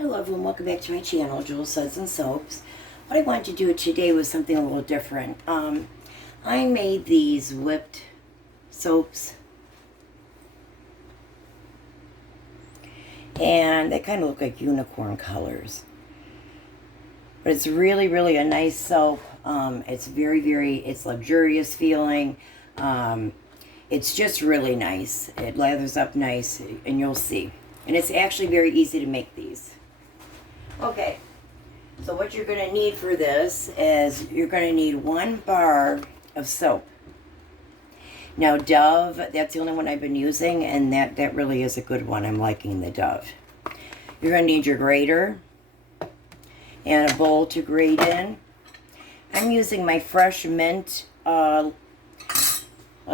Hello everyone, welcome back to my channel, Jewel Suds and Soaps. What I wanted to do today was something a little different. I made these whipped soaps, and they kind of look like unicorn colors. But it's really a nice soap. It's it's luxurious feeling. It's just really nice. It lathers up nice, and you'll see. And it's actually very easy to make these. Okay, so what you're going to need for this is you're going to need 1 bar of soap. Now Dove, that's the only one I've been using, and that really is a good one. I'm liking the Dove. You're going to need your grater and a bowl to grate in. I'm using my fresh mint. Let's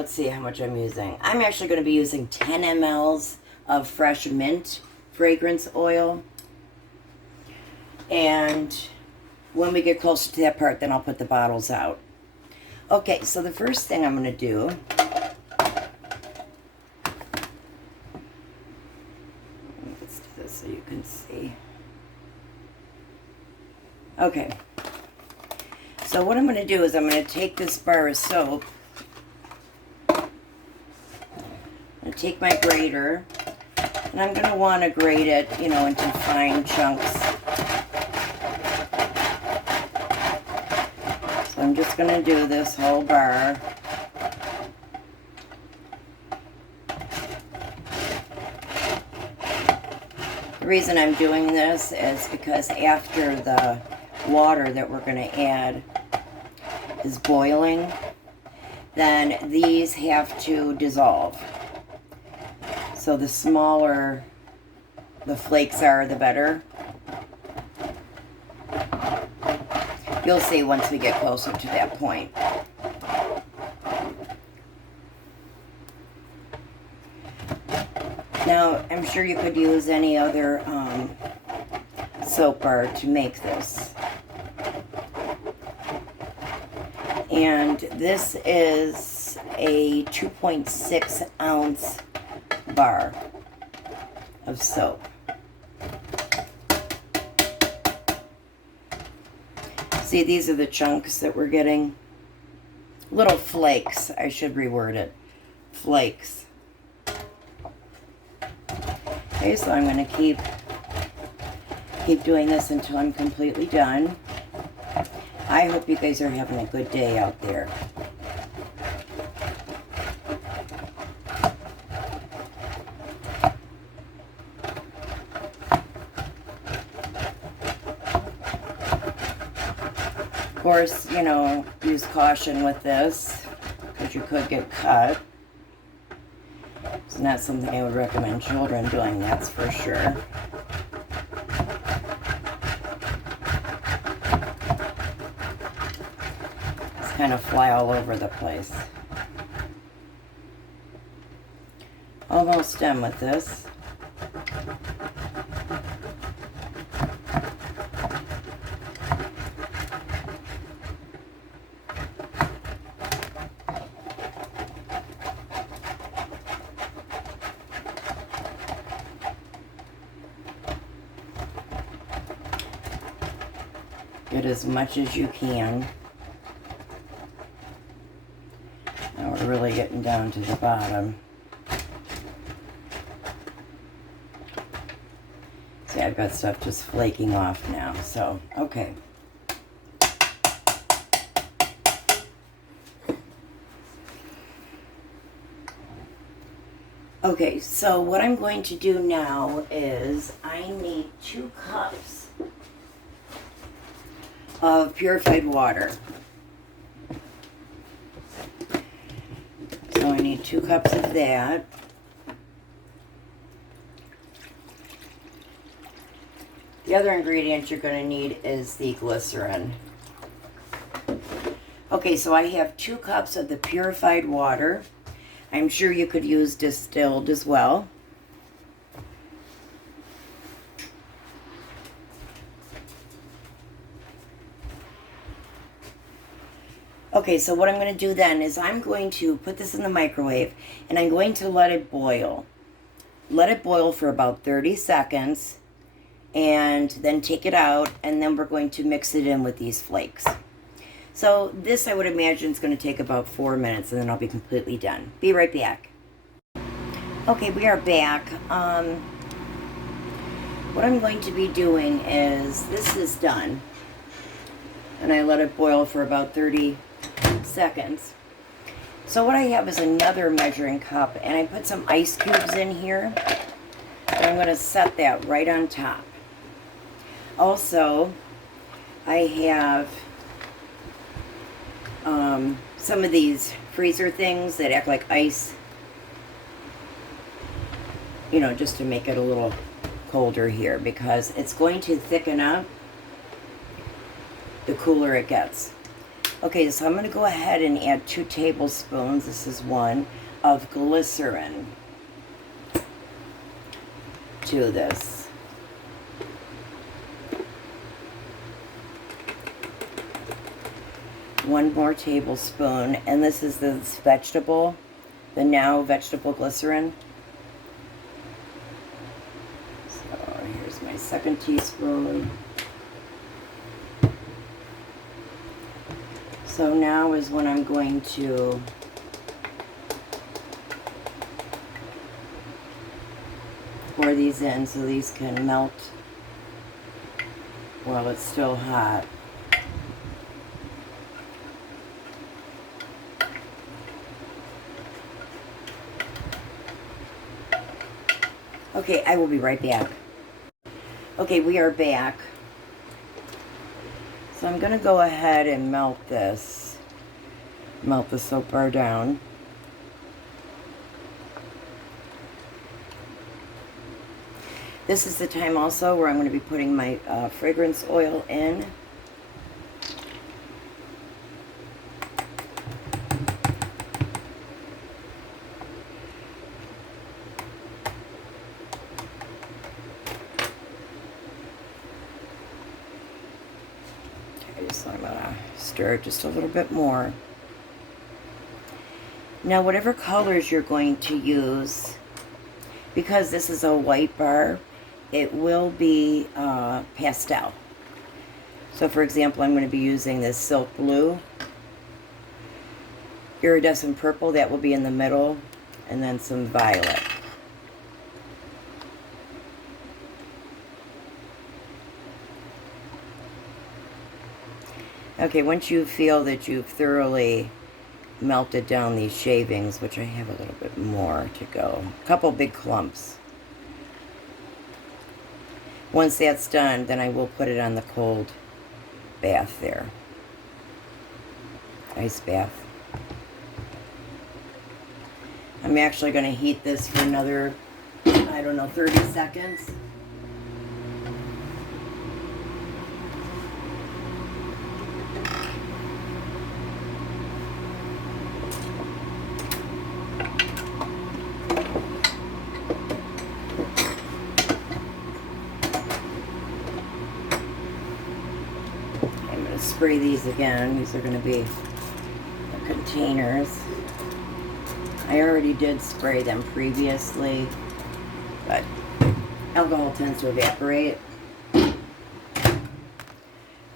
see how much I'm using. I'm actually going to be using 10 mLs of fresh mint fragrance oil. And when we get closer to that part, then I'll put the bottles out. Okay, so the first thing I'm going to do, let's do this so you can see. Okay, so what I'm going to do is I'm going to take this bar of soap, I'm going to take my grater, and I'm going to want to grate it, into fine chunks. I'm just going to do this whole bar. The reason I'm doing this is because after the water that we're going to add is boiling, then these have to dissolve. So the smaller the flakes are, the better. You'll see once we get closer to that point. Now, I'm sure you could use any other soap bar to make this. And this is a 2.6 ounce bar of soap. See, these are the chunks that we're getting. Little flakes, I should reword it. Flakes. Okay, so I'm going to keep doing this until I'm completely done. I hope you guys are having a good day out there. Of course, use caution with this because you could get cut. It's not something I would recommend children doing, that's for sure. It's kind of fly all over the place. Almost done with this. Get as much as you can. Now we're really getting down to the bottom. See, I've got stuff just flaking off now, so, okay. Okay, so what I'm going to do now is I need 2 cups of purified water. So I need 2 cups of that. The other ingredient you're going to need is the glycerin. Okay, so I have 2 cups of the purified water. I'm sure you could use distilled as well. Okay, so what I'm going to do then is I'm going to put this in the microwave and I'm going to let it boil. Let it boil for about 30 seconds and then take it out, and then we're going to mix it in with these flakes. So this, I would imagine, is going to take about 4 minutes, and then I'll be completely done. Be right back. Okay, we are back. What I'm going to be doing is, this is done, and I let it boil for about 30 seconds. So what I have is another measuring cup, and I put some ice cubes in here, and I'm going to set that right on top. Also, I have some of these freezer things that act like ice, you know, just to make it a little colder here, because it's going to thicken up the cooler it gets. Okay, so I'm going to go ahead and add 2 tablespoons, this is 1, of glycerin to this. One more tablespoon, and this is this vegetable, the Now vegetable glycerin. So here's my 2nd teaspoon. So now is when I'm going to pour these in so these can melt while it's still hot. Okay, I will be right back. Okay, we are back. So I'm going to go ahead and melt the soap bar down. This is the time also where I'm going to be putting my fragrance oil in. So I'm going to stir it just a little bit more. Now, whatever colors you're going to use, because this is a white bar, it will be pastel. So, for example, I'm going to be using this silk blue, iridescent purple, that will be in the middle, and then some violet. Okay, once you feel that you've thoroughly melted down these shavings, which I have a little bit more to go, a couple big clumps. Once that's done, then I will put it on the cold bath there. Ice bath. I'm actually going to heat this for another, I don't know, 30 seconds. Spray these again. These are going to be the containers. I already did spray them previously, but alcohol tends to evaporate.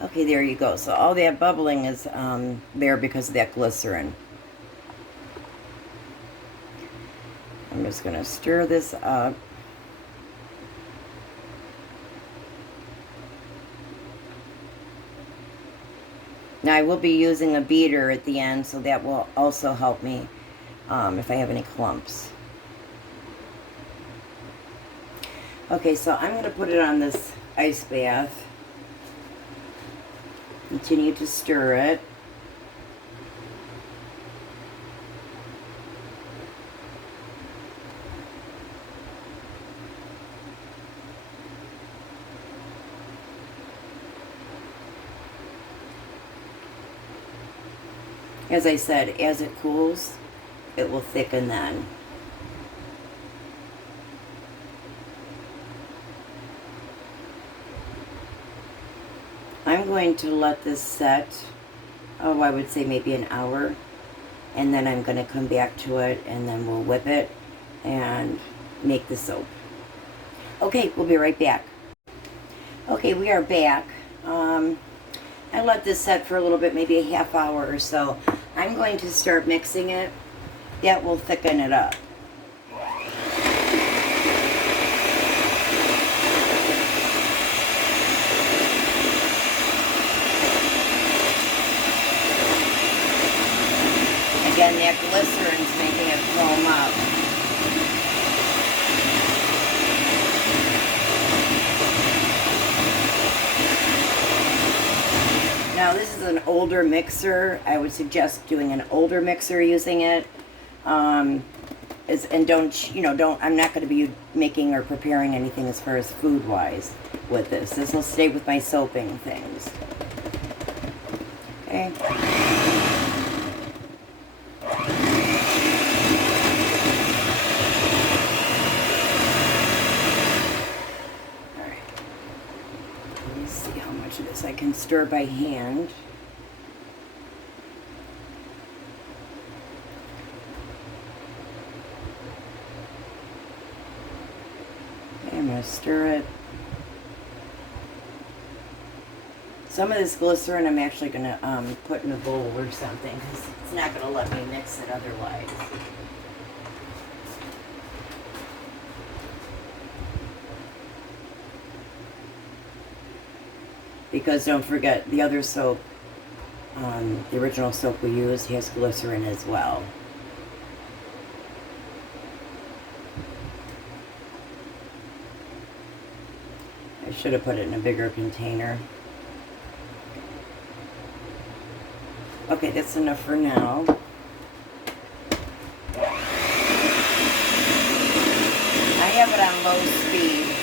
Okay, there you go. So all that bubbling is there because of that glycerin. I'm just going to stir this up. Now I will be using a beater at the end, so that will also help me if I have any clumps. Okay, so I'm going to put it on this ice bath. Continue to stir it. As I said, as it cools, it will thicken then. I'm going to let this set, oh, I would say maybe an hour, and then I'm going to come back to it, and then we'll whip it and make the soap. Okay, we'll be right back. Okay, we are back. I let this set for a little bit, maybe a half hour or so. I'm going to start mixing it. That will thicken it up. Again, that glycerin's making it foam up. Now this is an older mixer. I would suggest doing an older mixer using it. And don't, I'm not going to be making or preparing anything as far as food-wise with this. This will stay with my soaping things. Okay. I can stir by hand. Okay, I'm going to stir it. Some of this glycerin I'm actually going to put in a bowl or something because it's not going to let me mix it otherwise. Because don't forget, the other soap, the original soap we used has glycerin as well. I should have put it in a bigger container. Okay, that's enough for now. I have it on low speed.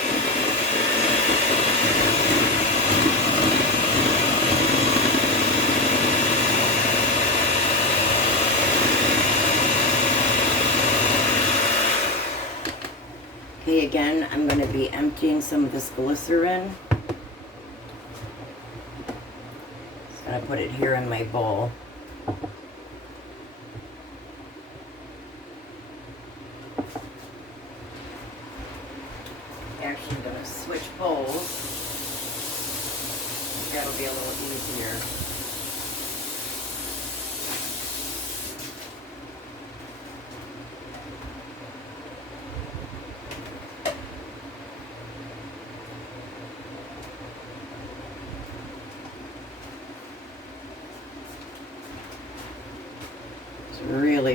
Okay, again, I'm going to be emptying some of this glycerin. Just going to put it here in my bowl. Actually, I'm going to switch bowls. That'll be a little easier.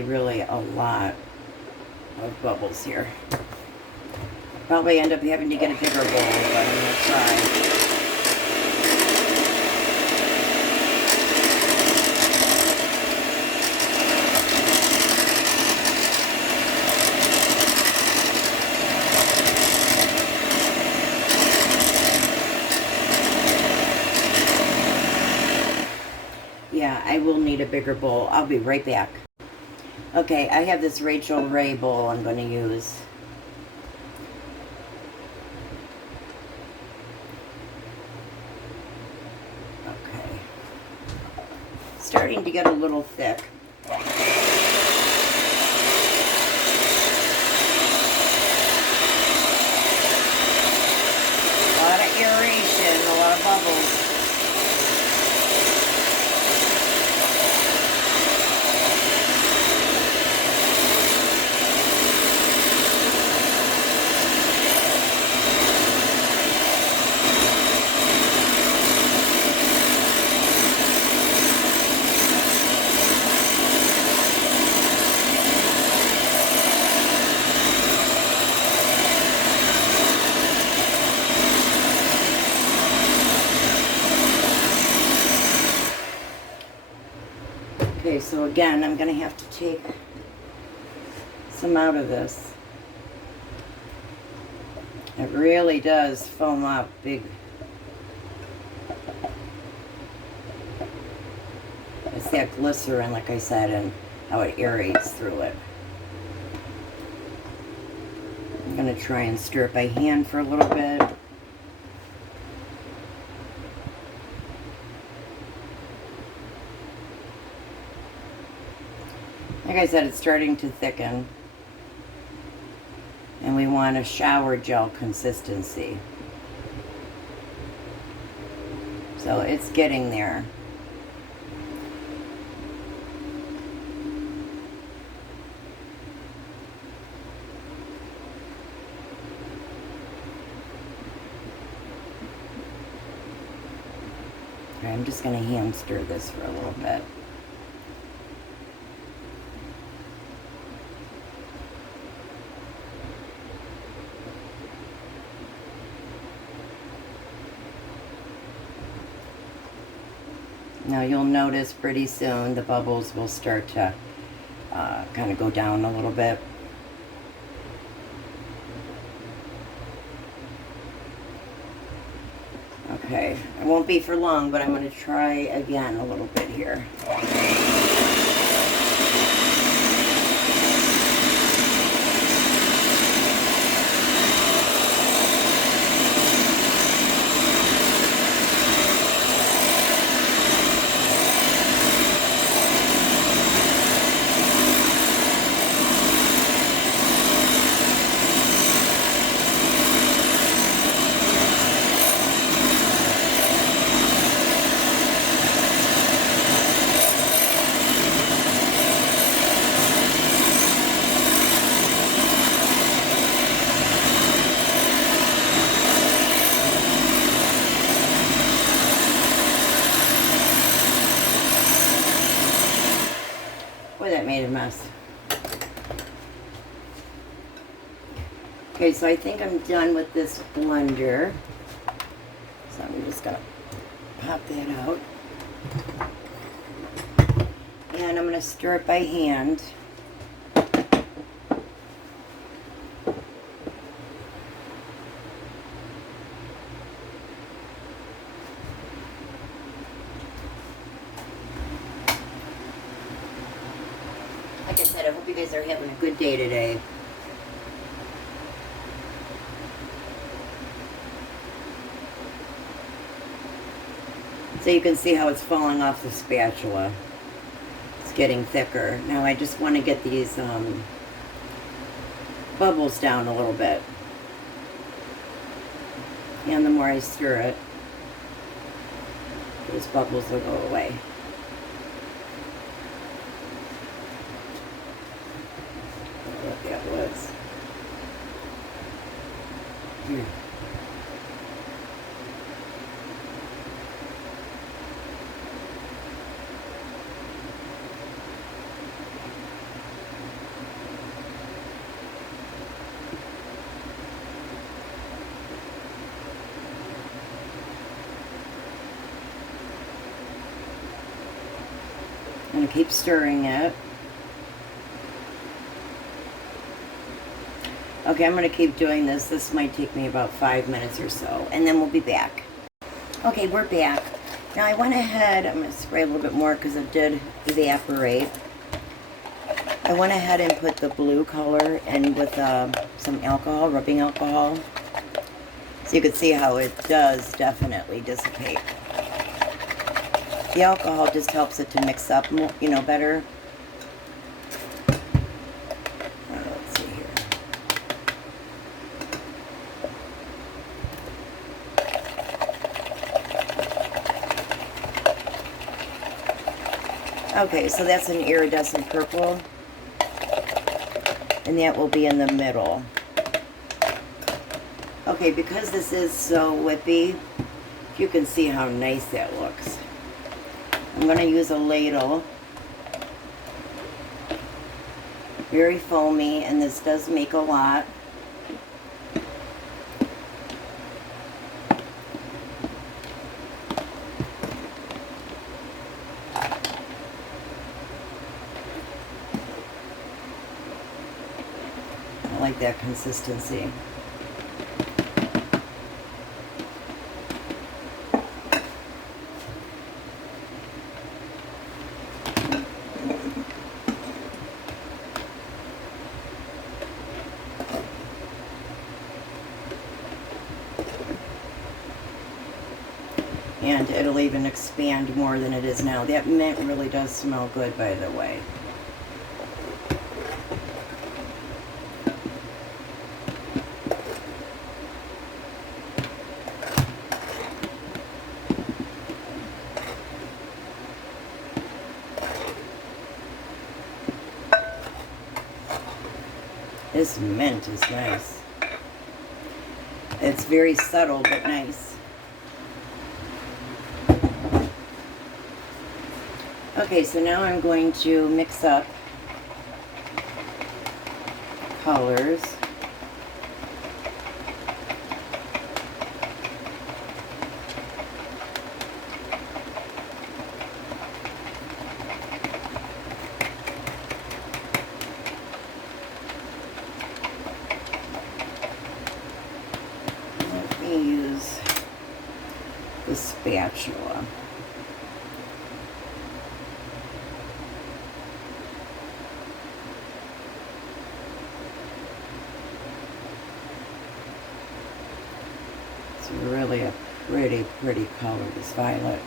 Really a lot of bubbles here. Probably end up having to get a bigger bowl, but I'm going to try. Yeah, I will need a bigger bowl. I'll be right back. Okay, I have this Rachael Ray bowl I'm going to use. Okay. Starting to get a little thick. A lot of aeration, a lot of bubbles. Okay, so again, I'm going to have to take some out of this. It really does foam up big. It's that glycerin, like I said, and how it aerates through it. I'm going to try and stir it by hand for a little bit. Like I said, it's starting to thicken. And we want a shower gel consistency. So it's getting there. Okay, I'm just going to hand stir this for a little bit. Now you'll notice pretty soon the bubbles will start to kind of go down a little bit. Okay, it won't be for long, but I'm going to try again a little bit here. Boy, that made a mess. Okay, so I think I'm done with this blender. So I'm just gonna pop that out. And I'm gonna stir it by hand. Like I said, I hope you guys are having a good day today. So you can see how it's falling off the spatula. It's getting thicker. Now I just want to get these bubbles down a little bit. And the more I stir it, those bubbles will go away. What that was. Here. I'm going to keep stirring it. Okay, I'm going to keep doing this. This might take me about 5 minutes or so, and then we'll be back. Okay, we're back. Now I went ahead, I'm going to spray a little bit more because it did evaporate. I went ahead and put the blue color in with some alcohol, rubbing alcohol. So you can see how it does definitely dissipate. The alcohol just helps it to mix up more, you know, better. Let's see here. Okay, so that's an iridescent purple. And that will be in the middle. Okay, because this is so whippy, you can see how nice that looks. I'm going to use a ladle. Very foamy, and this does make a lot. I like that consistency. And it'll even expand more than it is now. That mint really does smell good, by the way. This mint is nice. It's very subtle but nice. Okay, so now I'm going to mix up colors. Let me use the spatula. It's really a pretty, pretty color, this violet.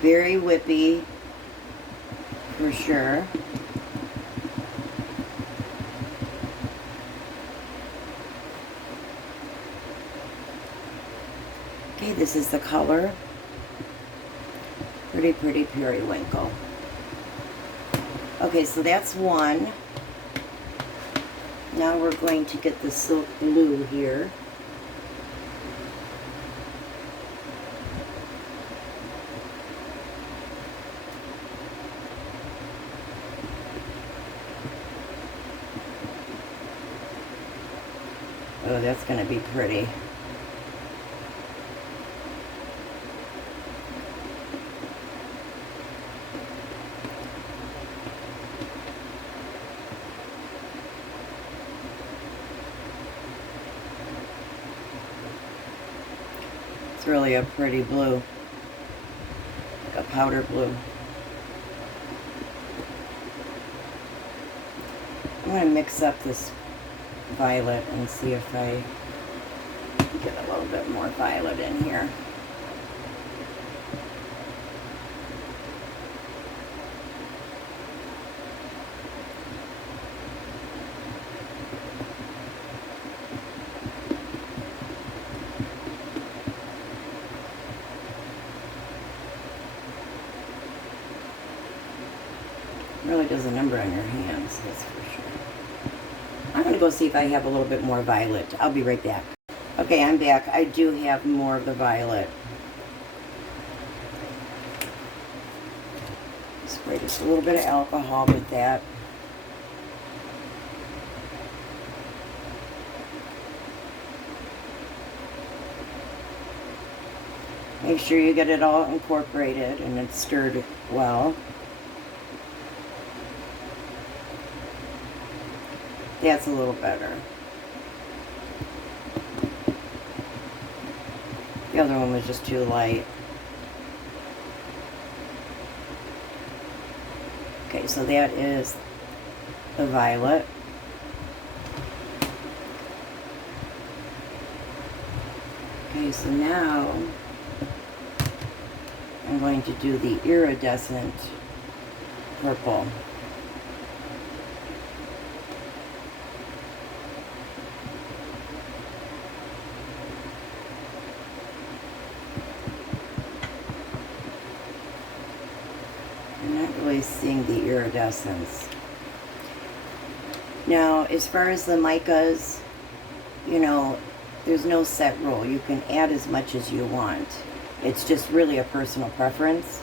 Very whippy, for sure. Okay, this is the color. Pretty, pretty periwinkle. Okay, so that's one. Now we're going to get the silk blue here. Oh, that's going to be pretty. It's really a pretty blue, like a powder blue. I'm going to mix up this violet and see if I get a little bit more violet in here. Really does a number on your hands, that's for sure. I'm going to go see if I have a little bit more violet. I'll be right back. Okay, I'm back. I do have more of the violet. Spray just a little bit of alcohol with that. Make sure you get it all incorporated and it's stirred well. That's a little better. The other one was just too light. Okay, so that is the violet. Okay, so now I'm going to do the iridescent purple. I'm not really seeing the iridescence. Now, as far as the micas, you know, there's no set rule. You can add as much as you want. It's just really a personal preference.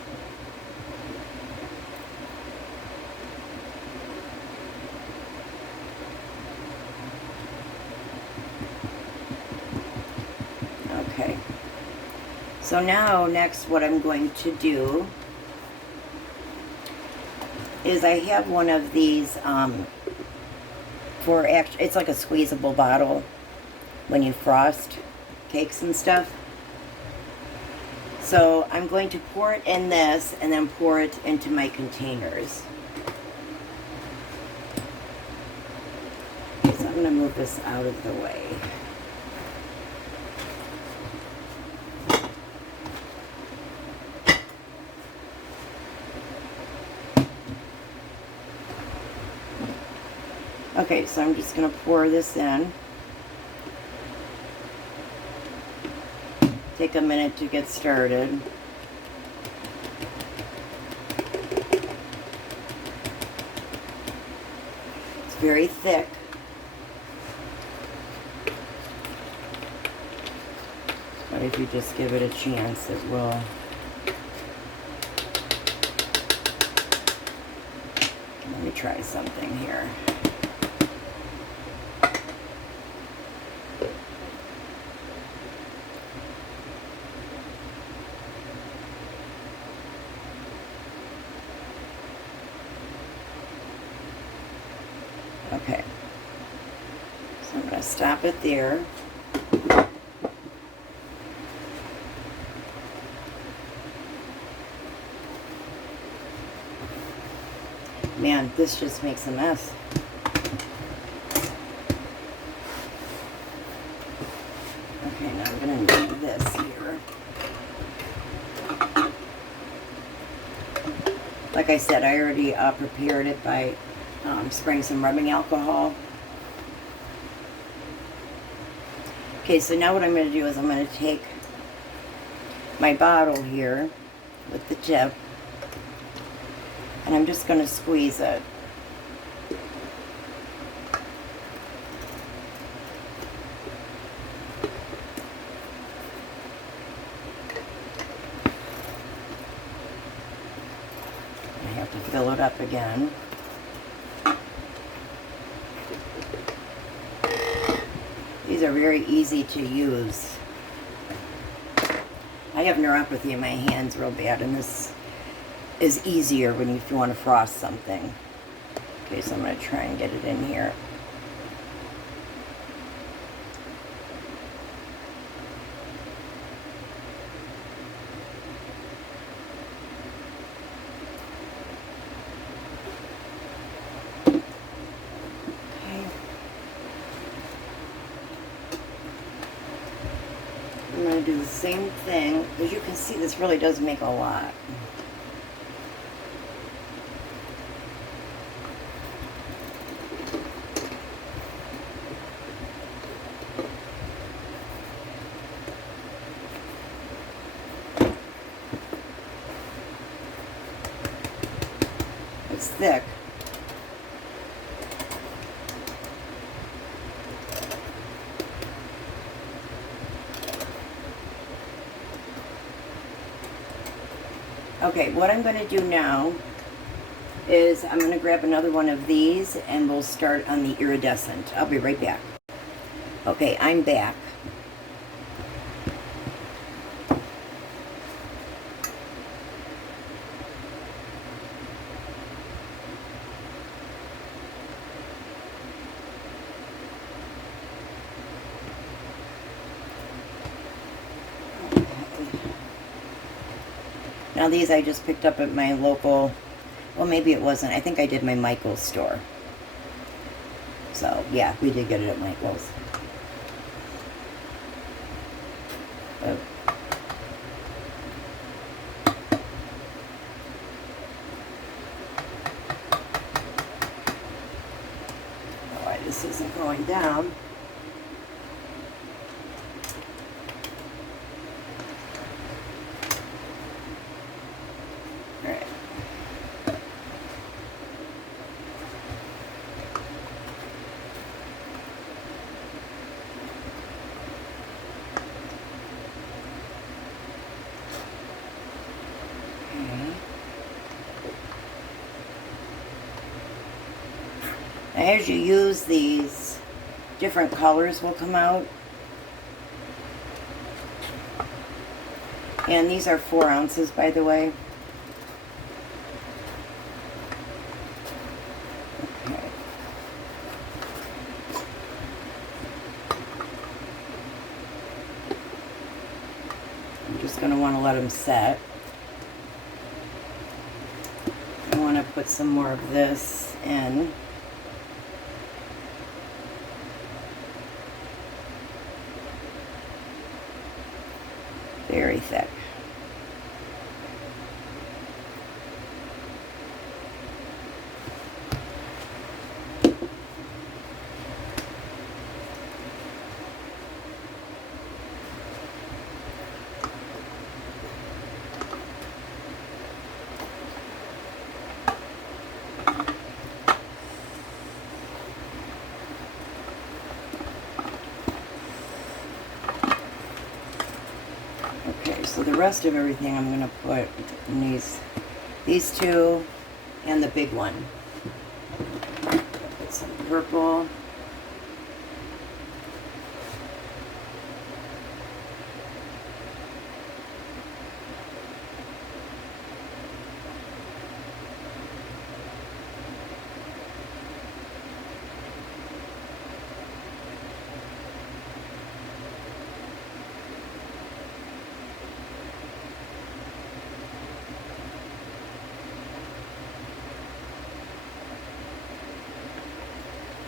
Okay. So now, next, what I'm going to do is I have one of these it's like a squeezable bottle when you frost cakes and stuff. So I'm going to pour it in this and then pour it into my containers. So I'm going to move this out of the way. Okay, so I'm just going to pour this in. take a minute to get started. It's very thick. But if you just give it a chance, it will. Let me try something here. Okay, so I'm going to stop it there. Man, this just makes a mess. Okay, now I'm going to need this here. Like I said, I already prepared it by spraying some rubbing alcohol. Okay, so now what I'm going to do is I'm going to take my bottle here with the tip, and I'm just going to squeeze it. I have to fill it up again. These are very easy to use. I have neuropathy in my hands real bad, and this is easier when if you want to frost something. Okay, so I'm going to try and get it in here. I'm going to do the same thing. As you can see, this really does make a lot. It's thick. Okay, what I'm going to do now is I'm going to grab another one of these and we'll start on the iridescent. I'll be right back. Okay, I'm back. Now these I just picked up at my local, well maybe it wasn't, I think I did my Michael's store. So yeah, we did get it at Michael's. Oh. Why this isn't going down. As you use these, different colors will come out. And these are 4 ounces, by the way. Okay. I'm just going to want to let them set. I want to put some more of this in. Very thick. rest of everything I'm going to put in these two and the big one. Put some purple.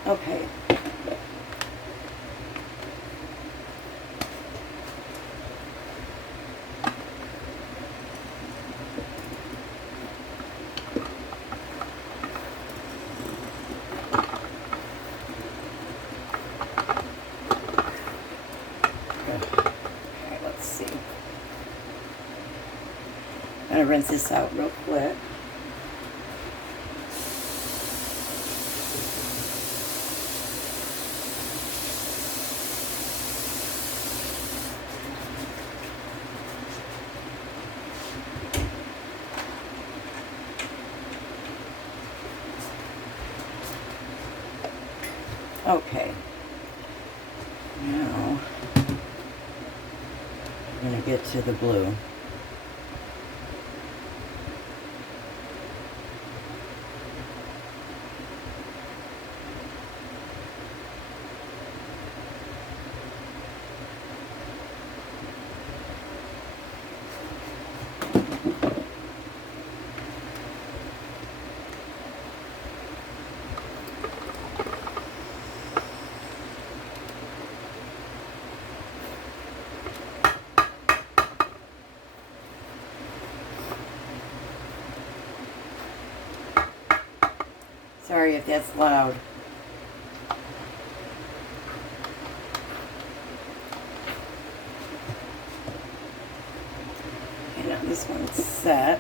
Okay. Okay, let's see. I'm going to rinse this out real quick. Okay, now I'm going to get to the blue. Sorry if that's loud. Okay, now this one's set.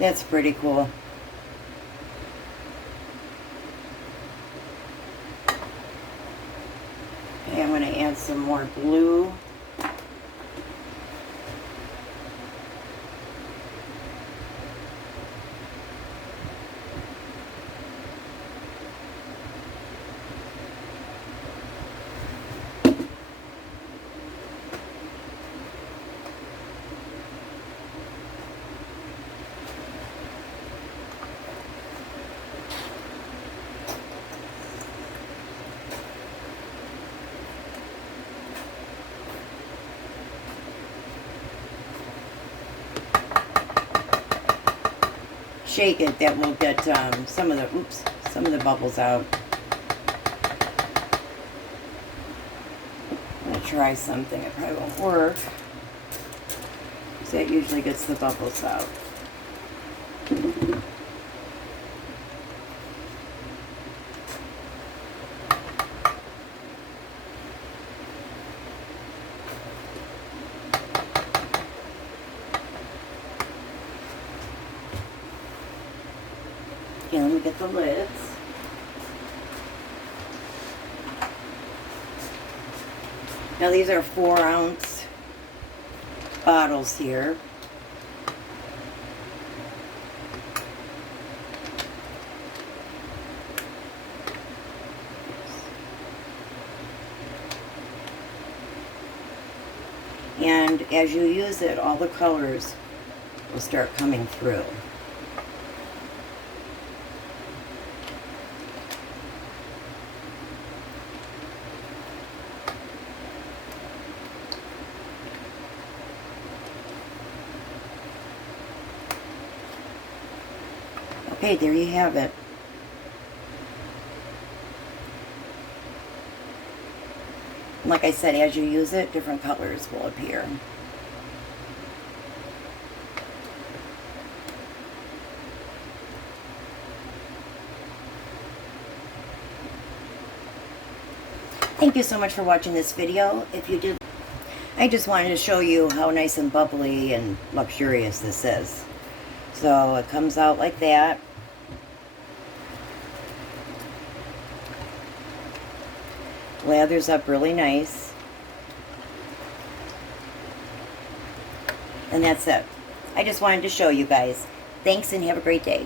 That's pretty cool. Okay, I'm going to add some more blue. Shake it, that will get some of the bubbles out. I'm gonna try something. It probably won't work, because that usually gets the bubbles out. Okay, let me get the lids. Now these are 4-ounce bottles here. And as you use it, all the colors will start coming through. Okay, there you have it. Like I said, as you use it, different colors will appear. Thank you so much for watching this video. If you did, I just wanted to show you how nice and bubbly and luxurious this is. So it comes out like that. Lathers up really nice. And that's it. I just wanted to show you guys. Thanks and have a great day.